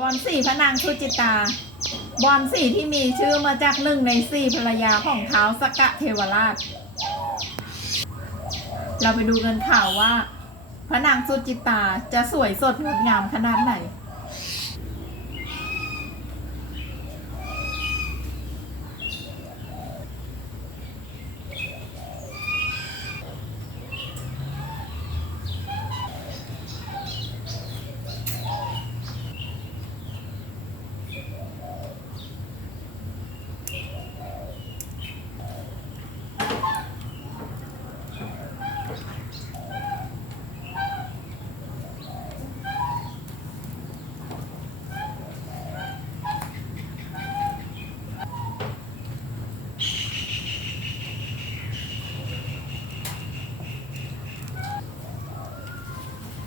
บอลสี่พระนางชุจิตา บอลสี่ที่มีชื่อมาจากหนึ่งในสี่ภรรยาของเท้าวสกะเทวราช เราไปดูกันข่าวว่า พระนางสุจิตาจะสวยสดงดงามขนาดไหน